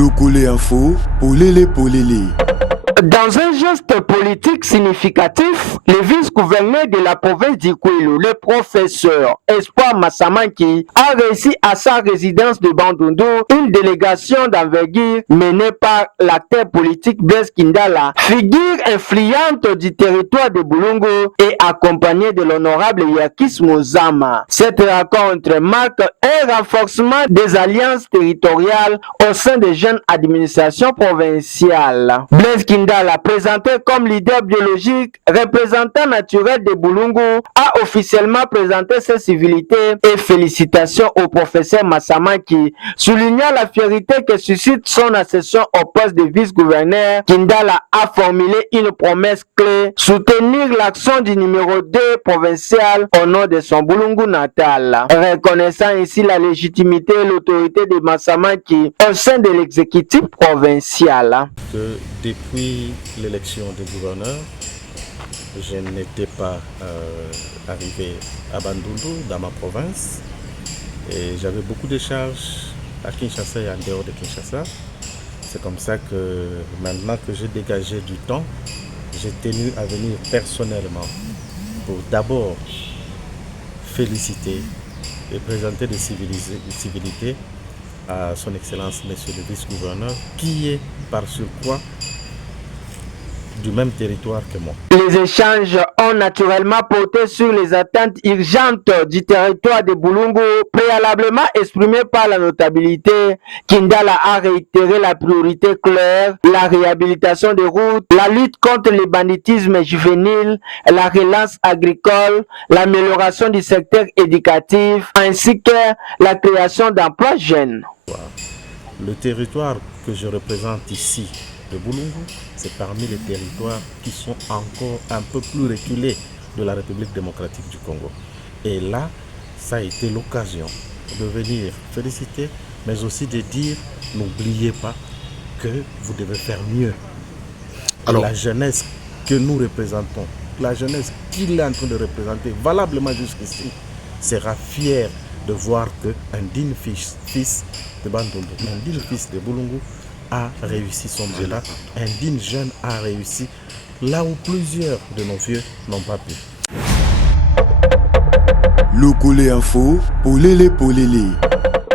Lokole Info, Polélé. Dans un geste politique significatif, le vice-gouverneur de la province d'Ikwelo, le professeur Espoir Massamanki, a réussi à sa résidence de Bandundu une délégation d'envergure menée par l'acteur politique Blaise Kindala, figure influente du territoire de Bulungu et accompagné de l'honorable Yakis Muzama. Cette rencontre marque un renforcement des alliances territoriales au sein des jeunes administrations provinciales. Blaise Kindala, présenté comme leader biologique, représentant naturel de Bulungu, a officiellement présenté ses civilités et félicitations au professeur Massamanki, soulignant la fierté que suscite son accession au poste de vice-gouverneur. Kindala a formulé une promesse clé: soutenir l'action du numéro 2 provincial au nom de son Bulungu natal, reconnaissant ici la légitimité et l'autorité de Massamanki au sein de l'exécutif provincial. Que depuis l'élection des gouverneurs, je n'étais pas arrivé à Bandundu, dans ma province, et j'avais beaucoup de charges à Kinshasa et en dehors de Kinshasa. C'est comme ça que maintenant que j'ai dégagé du temps, j'ai tenu à venir personnellement pour d'abord féliciter et présenter des civilités à son Excellence Monsieur le Vice-gouverneur, qui est par surcroît du même territoire que moi. Les échanges ont naturellement porté sur les attentes urgentes du territoire de Bulungu, préalablement exprimées par la notabilité. Kindala a réitéré la priorité claire: la réhabilitation des routes, la lutte contre le banditisme juvénile, la relance agricole, l'amélioration du secteur éducatif, ainsi que la création d'emplois jeunes. Le territoire que je représente ici, de Bulungu, c'est parmi les territoires qui sont encore un peu plus reculés de la République démocratique du Congo. Et là, ça a été l'occasion de venir féliciter, mais aussi de dire: n'oubliez pas que vous devez faire mieux. Alors, la jeunesse que nous représentons, la jeunesse qu'il est en train de représenter valablement jusqu'ici, sera fière de voir qu'un digne fils de Bandundu, un digne fils de Bulungu a réussi son là, un digne jeune a réussi là où plusieurs de nos vieux n'ont pas pu. Lokole Info, Polélé.